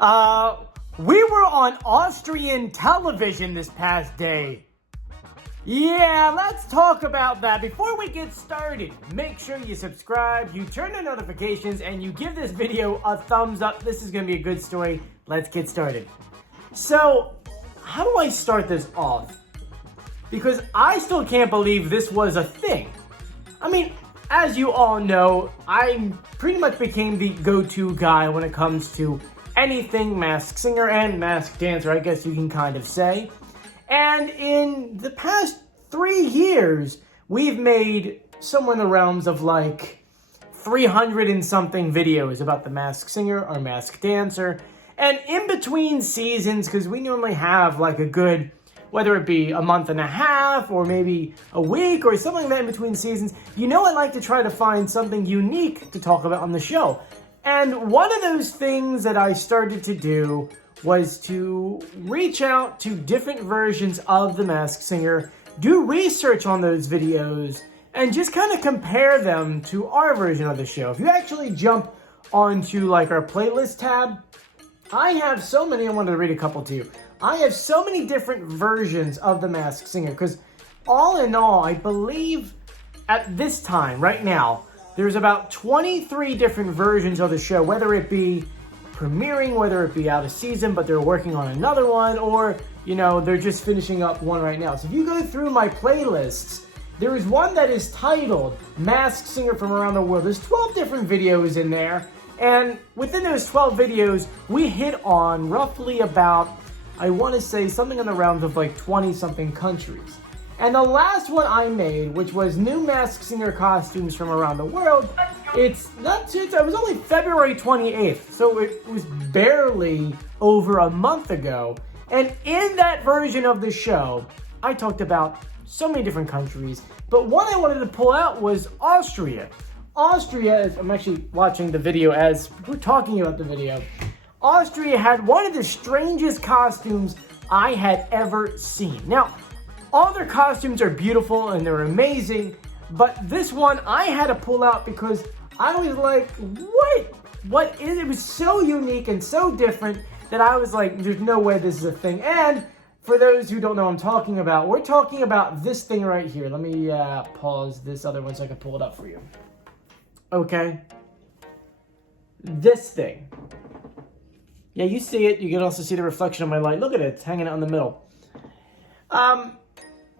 We were on Austrian television this past day. Yeah, let's talk about that. Before we get started, make sure you subscribe, you turn on notifications, and you give this video a thumbs up. This is going to be a good story. Let's get started. So, how do I start this off? Because I still can't believe this was a thing. I mean, as you all know, I pretty much became the go-to guy when it comes to anything Masked Singer and Masked Dancer, I guess you can kind of say. And in the past 3 years, we've made somewhere in the realms of like 300 and something videos about the Masked Singer or Masked Dancer. And in between seasons, because we normally have like a good, whether it be a month and a half or maybe a week or something like that in between seasons, you know I like to try to find something unique to talk about on the show. And one of those things that I started to do was to reach out to different versions of The Masked Singer, do research on those videos, and just kind of compare them to our version of the show. If you actually jump onto like our playlist tab, I have so many, I wanted to read a couple to you. I have so many different versions of The Masked Singer, because all in all, I believe at this time, right now, there's about 23 different versions of the show, whether it be premiering, whether it be out of season, but they're working on another one, or, you know, they're just finishing up one right now. So if you go through my playlists, there is one that is titled Masked Singer from Around the World. There's 12 different videos in there, and within those 12 videos, we hit on roughly about, I want to say, something in the realms of like 20-something countries. And the last one I made, which was new Masked Singer costumes from around the world, it was only February 28th, so it was barely over a month ago. And in that version of the show, I talked about so many different countries, but one I wanted to pull out was Austria. Austria, I'm actually watching the video as we're talking about the video. Austria had one of the strangest costumes I had ever seen. Now, all their costumes are beautiful and they're amazing, but this one I had to pull out because I was like, what is it? It was so unique and so different that I was like, there's no way this is a thing. And for those who don't know what I'm talking about, we're talking about this thing right here. Let me pause this other one so I can pull it up for you. Okay. This thing. Yeah, you see it. You can also see the reflection of my light. Look at it. It's hanging out in the middle.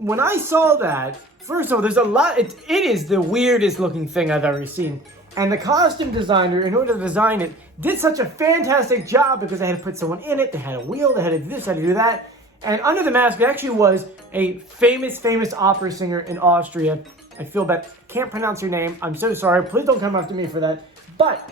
When I saw that, first of all, there's a lot, it is the weirdest looking thing I've ever seen. And the costume designer, in order to design it, did such a fantastic job because they had to put someone in it, they had a wheel, they had to do this, they had to do that. And under the mask, it actually was a famous opera singer in Austria. I feel bad, can't pronounce your name, I'm so sorry, please don't come after me for that. But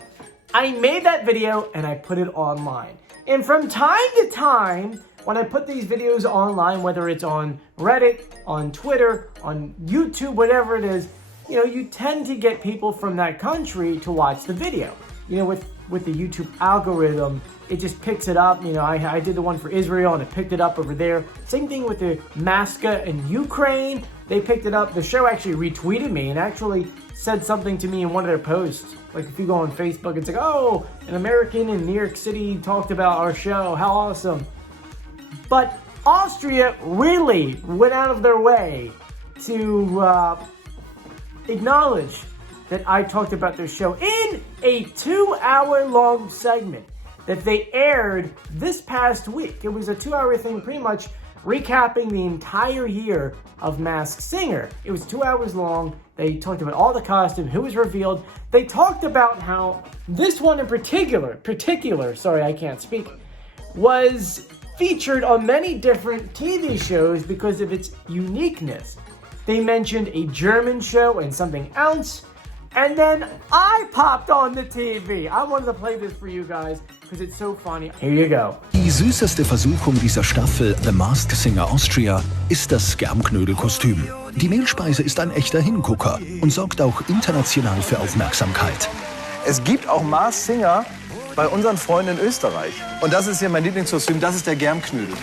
I made that video and I put it online. And from time to time, when I put these videos online, whether it's on Reddit, on Twitter, on YouTube, whatever it is, you know, you tend to get people from that country to watch the video. You know, with the YouTube algorithm, it just picks it up. You know, I did the one for Israel and it picked it up over there. Same thing with the Maska in Ukraine. They picked it up. The show actually retweeted me and actually said something to me in one of their posts. Like if you go on Facebook, it's like, oh, an American in New York City talked about our show. How awesome. But Austria really went out of their way to acknowledge that I talked about their show in a 2-hour-long segment that they aired this past week. It was a 2-hour thing, pretty much recapping the entire year of Masked Singer. It was 2 hours long. They talked about all the costumes, who was revealed. They talked about how this one in particular, sorry, I can't speak, was featured on many different TV shows because of its uniqueness. They mentioned a German show and something else, and then I popped on the TV. I wanted to play this for you guys because it's so funny. Here you go. Die süßeste Versuchung dieser Staffel The Masked Singer Austria ist das Germknödelkostüm. Die Mehlspeise ist ein echter Hingucker und sorgt auch international für Aufmerksamkeit. Es gibt auch Masked Singer bei unseren Freunden in Österreich. Und das ist hier mein Lieblingskostüm, das ist der Germknödel.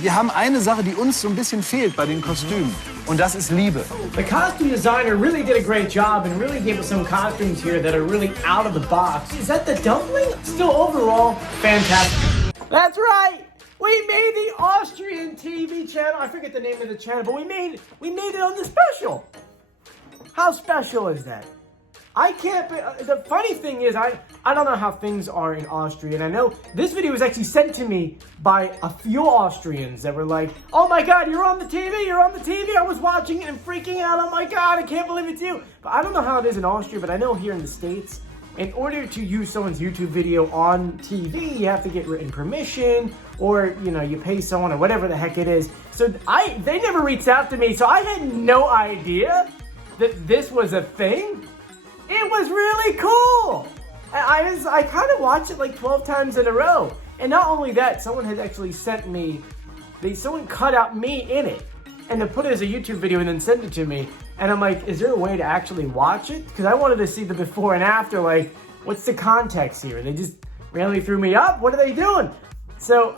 Wir haben eine Sache, die uns so ein bisschen fehlt bei den Kostümen. Und das ist Liebe. The costume designer really did a great job and really gave us some costumes here that are really out of the box. Is that the dumpling? Still overall, fantastic. That's right! We made the Austrian TV channel. I forget the name of the channel, but we made it on the special. How special is that? I can't be, the funny thing is, I don't know how things are in Austria, and I know this video was actually sent to me by a few Austrians that were like, oh my god, you're on the TV, I was watching it and freaking out, oh my god, I can't believe it's you. But I don't know how it is in Austria, but I know here in the States, in order to use someone's YouTube video on TV, you have to get written permission, or, you know, you pay someone or whatever the heck it is. So they never reached out to me, so I had no idea that this was a thing. It was really cool. I kind of watched it like 12 times in a row. And not only that, someone had actually sent me, someone cut out me in it and then put it as a YouTube video and then sent it to me. And I'm like, is there a way to actually watch it? Because I wanted to see the before and after, like, what's the context here? They just randomly threw me up? What are they doing? So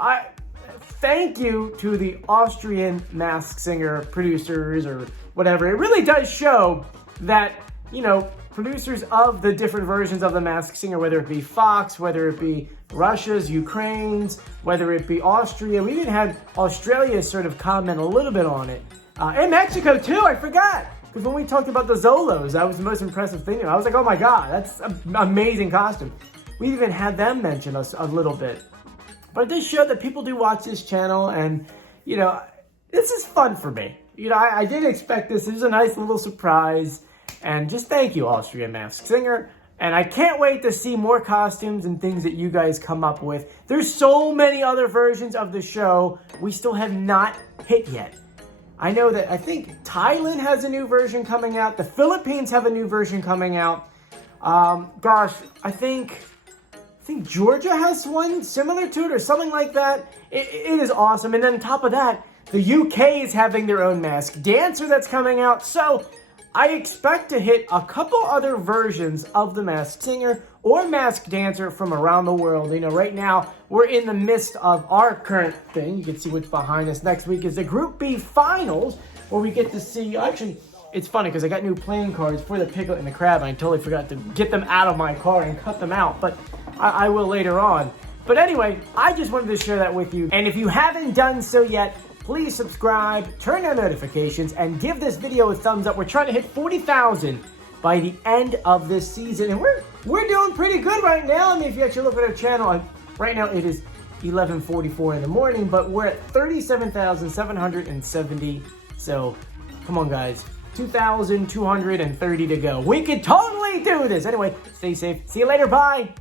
thank you to the Austrian Masked Singer producers or whatever. It really does show that, you know, producers of the different versions of the Masked Singer, whether it be Fox, whether it be Russia's, Ukraine's, whether it be Austria. We even had Australia sort of comment a little bit on it. And Mexico too, I forgot. Because when we talked about the Zolos, that was the most impressive thing. I was like, oh my god, that's an amazing costume. We even had them mention us a little bit. But it does show that people do watch this channel, and, you know, this is fun for me. You know, I didn't expect this. It was a nice little surprise. And just thank you, Austrian Masked Singer. And I can't wait to see more costumes and things that you guys come up with. There's so many other versions of the show we still have not hit yet. I know that I think Thailand has a new version coming out. The Philippines have a new version coming out. Gosh, I think Georgia has one similar to it or something like that. It is awesome. And then on top of that, the UK is having their own Masked Dancer that's coming out. So I expect to hit a couple other versions of the Masked Singer or Masked Dancer from around the world. You know, right now, we're in the midst of our current thing. You can see what's behind us. Next week is the Group B Finals, where we get to see, actually, it's funny because I got new playing cards for the Piglet and the Crab, and I totally forgot to get them out of my card and cut them out, but I will later on. But anyway, I just wanted to share that with you. And if you haven't done so yet, please subscribe, turn on notifications, and give this video a thumbs up. We're trying to hit 40,000 by the end of this season, and we're doing pretty good right now. I mean, if you actually look at our channel, right now it is 11:44 in the morning, but we're at 37,770. So, come on, guys. 2,230 to go. We can totally do this. Anyway, stay safe. See you later. Bye.